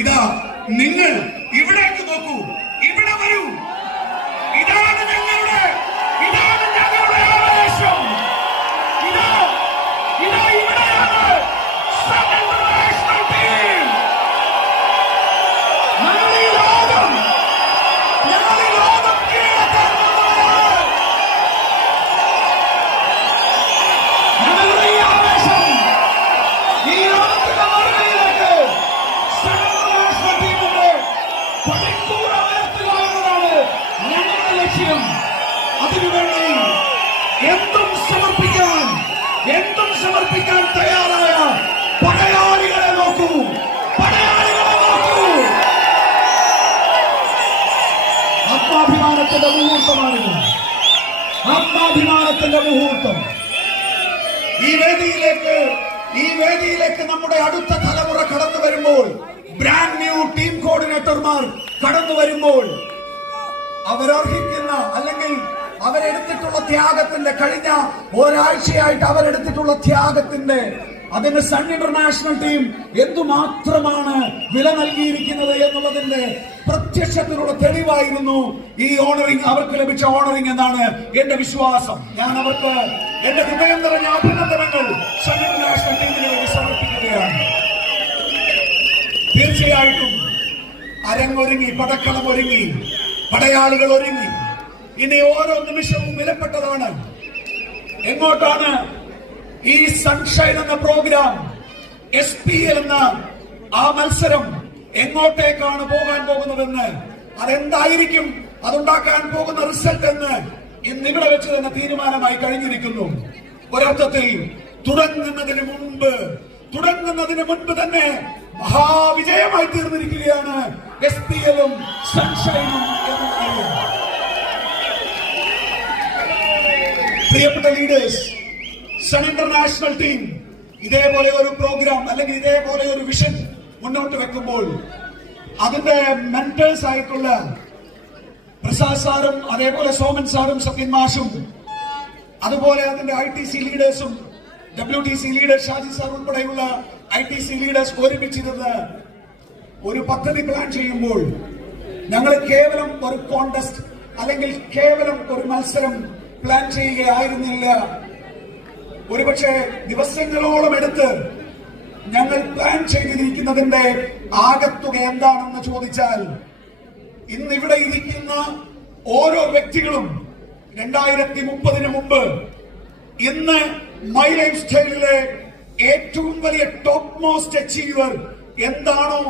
ഇതാ നിങ്ങൾ ഇവിടേക്ക് നോക്കൂ, ഇവിടെ വരൂ. ഇതാണ് ഞങ്ങളുടെ ആവേശം. ഇതാ ഇവിടെയാണ് സെൻട്രൽ നാഷണൽ ടീം. ഞങ്ങൾ ഈ ലോകം കീഴടക്കാൻ പോകുന്നവരാണ്. ഞങ്ങളുടെ ഈ ആവേശം ഈ ലോകത്തിന്റെ മറുകയിലേക്ക് സെൻട്രൽ നാഷണൽ ടീമിന്റെ പടിക്കൂറ ഉയർത്തുക എന്നതാണ് ഞങ്ങളുടെ ലക്ഷ്യം. അതിനുവേണ്ടി എന്തും സമർപ്പിക്കാൻ തയ്യാറായ പടയാളികളെ നോക്കൂ. ആത്മാഭിമാനത്തിന്റെ മുഹൂർത്തമാണിത്. ആത്മാഭിമാനത്തിന്റെ മുഹൂർത്തം. ഈ വേദിയിലേക്ക് നമ്മുടെ അടുത്ത തലമുറ കടന്നു വരുമ്പോൾ, ബ്രാൻഡ് ന്യൂ ടീം കോർഡിനേറ്റർമാർ കടന്നു വരുമ്പോൾ, അവരർഹിക്കുന്ന അല്ലെങ്കിൽ അവരെടുത്തിട്ടുള്ള ത്യാഗത്തിന്റെ, കഴിഞ്ഞ ഒരാഴ്ചയായിട്ട് അവരെടുത്തിട്ടുള്ള ത്യാഗത്തിന്റെ, അതിന് സൺ ഇന്റർനാഷണൽ ടീം എന്തുമാത്രമാണ് വില നൽകിയിരിക്കുന്നത് എന്നുള്ളതിന്റെ പ്രത്യക്ഷത്തിലുള്ള തെളിവായിരുന്നു ഈ ഓണറിംഗ്, അവർക്ക് ലഭിച്ച ഓണറിംഗ് എന്നാണ് എന്റെ വിശ്വാസം. ഞാൻ അവർക്ക് എന്റെ ഹൃദയം നിറഞ്ഞ അഭിനന്ദനങ്ങൾ സൺ ഇന്റർനാഷണൽ ടീമിന് വേണ്ടി സമർപ്പിക്കുകയാണ്. തീർച്ചയായിട്ടും അരങ്ങൊരുങ്ങി, പടക്കളം ഒരുങ്ങി, പടയാളികൾ ഒരുങ്ങി. ഇനി ഓരോ നിമിഷവും വിലപ്പെട്ടതാണ്. എങ്ങോട്ടാണ് ഈ സൺഷൈൻ എന്ന പ്രോഗ്രാം, SPL എന്ന ആ മത്സരം എങ്ങോട്ടേക്കാണ് പോകാൻ പോകുന്നതെന്ന്, അതെന്തായിരിക്കും അതുണ്ടാക്കാൻ പോകുന്ന റിസൾട്ട് എന്ന് ഇന്നിവിടെ വെച്ച് തന്നെ തീരുമാനമായി കഴിഞ്ഞിരിക്കുന്നു. ഒരർത്ഥത്തിൽ തുടങ്ങുന്നതിന് മുൻപ് തന്നെ മഹാവിജയമായി തീർന്നിരിക്കുകയാണ് SPL-ഉം സൺഷൈനും എന്ന കാര്യം. പ്രിയപ്പെട്ട ലീഡേഴ്സ്, സൺ ഇന്റർനാഷണൽ ടീം ഇതേപോലെ ഒരു പ്രോഗ്രാം അല്ലെങ്കിൽ ഇതേപോലെ ഒരു വിഷൻ മുന്നോട്ട് വെക്കുമ്പോൾ അതിന്റെ മെന്റേഴ്സ് ആയിട്ടുള്ള പ്രസാദ് സാറും അതേപോലെ സോമൻ സാറും സത്യൻ മാഷും അതുപോലെ അതിന്റെ ITC ലീഡേഴ്സും WTC leaders Shaji sir ഉൾപ്പെടെയുള്ള ITC ലീഡേഴ്സ് ഒരുമിച്ചിരുന്ന് ഒരു പദ്ധതി പ്ലാൻ ചെയ്യുമ്പോൾ ഞങ്ങൾ കേവലം ഒരു കോൺടെസ്റ്റ് അല്ലെങ്കിൽ കേവലം ഒരു മത്സരം പ്ലാൻ ചെയ്യുകയായിരുന്നില്ല. ഒരുപക്ഷെ ദിവസങ്ങളോളം എടുത്ത് ഞങ്ങൾ പ്ലാൻ ചെയ്തിരിക്കുന്നതിന്റെ ആകത്തുക എന്താണെന്ന് ചോദിച്ചാൽ, ഇന്നിവിടെ ഇരിക്കുന്ന ഓരോ വ്യക്തികളും 2030 മുമ്പ് ഇന്ന് മൈ ലൈഫ് സ്റ്റൈലിലെ ഏറ്റവും വലിയ ടോപ്പ് മോസ്റ്റ് അച്ചീവർ എന്താണോ